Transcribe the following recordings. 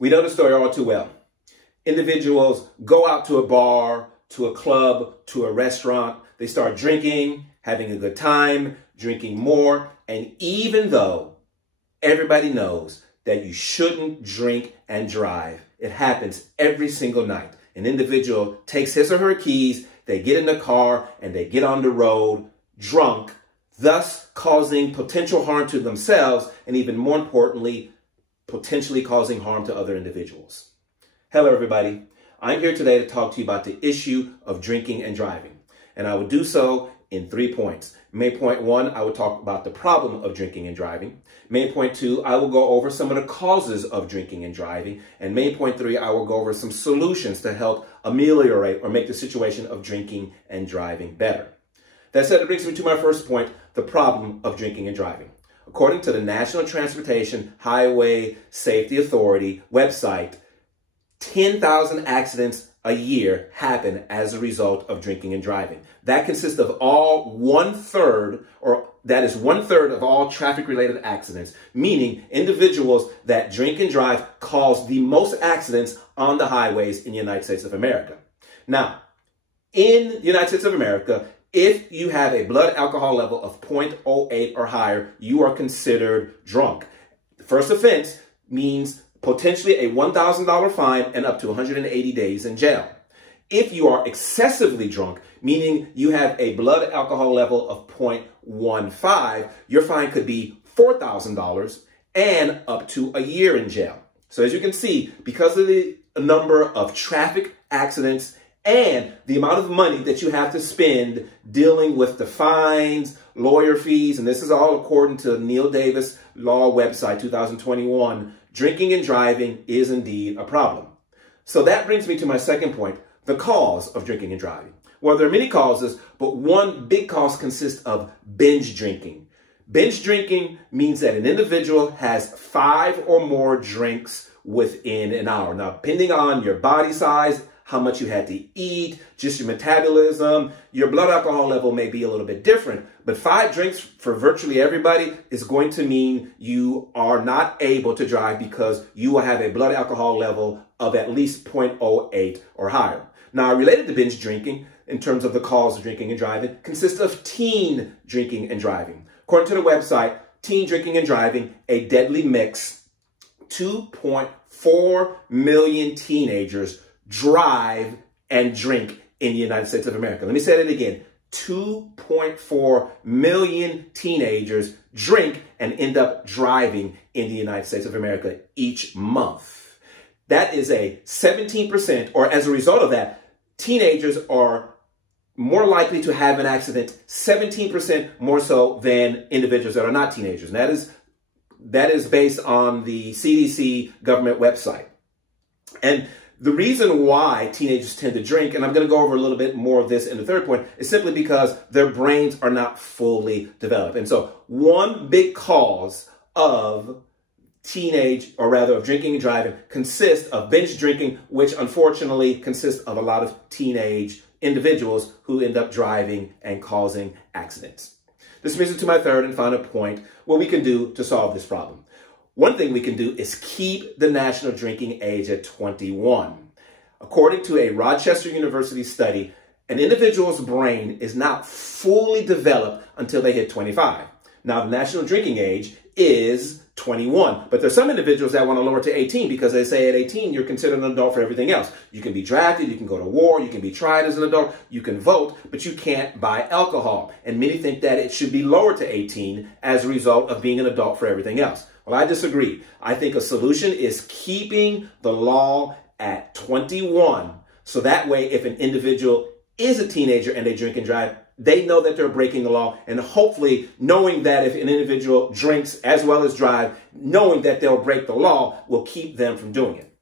We know the story all too well. Individuals go out to a bar, to a club, to a restaurant. They start drinking, having a good time, drinking more. And even though everybody knows that you shouldn't drink and drive, it happens every single night. An individual takes his or her keys, they get in the car, and they get on the road drunk, thus causing potential harm to themselves, and even more importantly, potentially causing harm to other individuals. Hello, everybody. I'm here today to talk to you about the issue of drinking and driving. And I will do so in 3 points. Main point 1, I will talk about the problem of drinking and driving. Main point 2, I will go over some of the causes of drinking and driving. And main point 3, I will go over some solutions to help ameliorate or make the situation of drinking and driving better. That said, it brings me to my first point, the problem of drinking and driving. According to the National Transportation Highway Safety Authority website, 10,000 accidents a year happen as a result of drinking and driving. That consists of all one-third of all traffic-related accidents, meaning individuals that drink and drive cause the most accidents on the highways in the United States of America. Now, in the United States of America, if you have a blood alcohol level of 0.08 or higher, you are considered drunk. The first offense means potentially a $1,000 fine and up to 180 days in jail. If you are excessively drunk, meaning you have a blood alcohol level of 0.15, your fine could be $4,000 and up to a year in jail. So as you can see, because of the number of traffic accidents and the amount of money that you have to spend dealing with the fines, lawyer fees, and this is all according to Neil Davis Law website 2021, drinking and driving is indeed a problem. So that brings me to my second point, the cause of drinking and driving. Well, there are many causes, but one big cause consists of binge drinking. Binge drinking means that an individual has 5 or more drinks within an hour. Now, depending on your body size, how much you had to eat, just your metabolism, your blood alcohol level may be a little bit different, but 5 drinks for virtually everybody is going to mean you are not able to drive because you will have a blood alcohol level of at least 0.08 or higher. Now, related to binge drinking, in terms of the cause of drinking and driving, consists of teen drinking and driving. According to the website, teen drinking and driving, a deadly mix, 2.4 million teenagers drive and drink in the United States of America. Let me say that again. 2.4 million teenagers drink and end up driving in the United States of America each month. That is a 17%, or as a result of that, teenagers are more likely to have an accident, 17% more so than individuals that are not teenagers. And that is based on the CDC government website. And the reason why teenagers tend to drink, and I'm going to go over a little bit more of this in the third point, is simply because their brains are not fully developed. And so one big cause of of drinking and driving consists of binge drinking, which unfortunately consists of a lot of teenage individuals who end up driving and causing accidents. This brings me to my third and final point, what we can do to solve this problem. One thing we can do is keep the national drinking age at 21. According to a Rochester University study, an individual's brain is not fully developed until they hit 25. Now, the national drinking age is 21, but there's some individuals that want to lower it to 18 because they say at 18, you're considered an adult for everything else. You can be drafted, you can go to war, you can be tried as an adult, you can vote, but you can't buy alcohol. And many think that it should be lowered to 18 as a result of being an adult for everything else. Well, I disagree. I think a solution is keeping the law at 21. So that way, if an individual is a teenager and they drink and drive, they know that they're breaking the law, and hopefully knowing that if an individual drinks as well as drive, knowing that they'll break the law will keep them from doing it.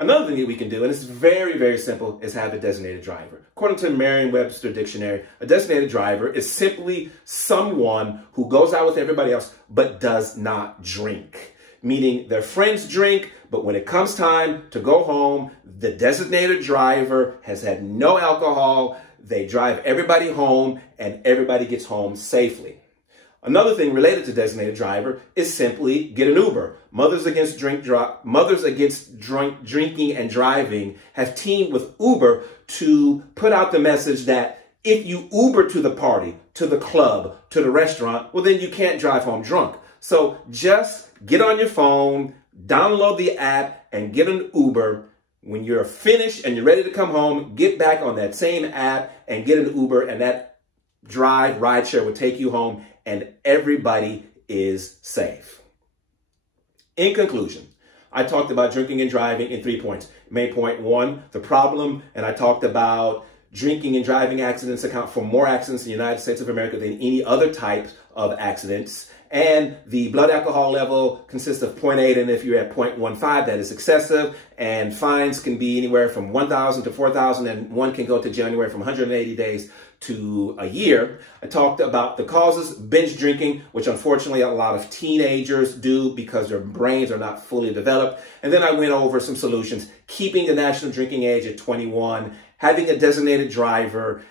Another thing that we can do, and it's very, very simple, is have a designated driver. According to the Merriam-Webster Dictionary, a designated driver is simply someone who goes out with everybody else but does not drink. Meaning their friends drink, but when it comes time to go home, the designated driver has had no alcohol. They drive everybody home and everybody gets home safely. Another thing related to designated driver is simply get an Uber. Mothers Against Drinking and Driving have teamed with Uber to put out the message that if you Uber to the party, to the club, to the restaurant, well, then you can't drive home drunk. So just get on your phone, download the app, and get an Uber. When you're finished and you're ready to come home, get back on that same app and get an Uber, and that rideshare will take you home, and everybody is safe. In conclusion, I talked about drinking and driving in 3 points. Main point 1, the problem, and I talked about drinking and driving accidents account for more accidents in the United States of America than any other type of accidents. And the blood alcohol level consists of 0.8, and if you're at 0.15, that is excessive. And fines can be anywhere from $1,000 to $4,000, and one can go to jail anywhere from 180 days to a year. I talked about the causes, binge drinking, which unfortunately a lot of teenagers do because their brains are not fully developed. And then I went over some solutions: keeping the national drinking age at 21, having a designated driver,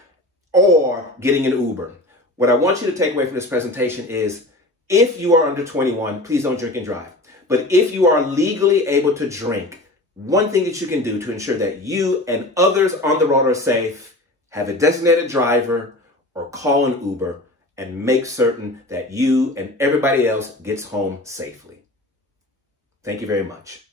or getting an Uber. What I want you to take away from this presentation is, if you are under 21, please don't drink and drive. But if you are legally able to drink, one thing that you can do to ensure that you and others on the road are safe: have a designated driver or call an Uber, and make certain that you and everybody else gets home safely. Thank you very much.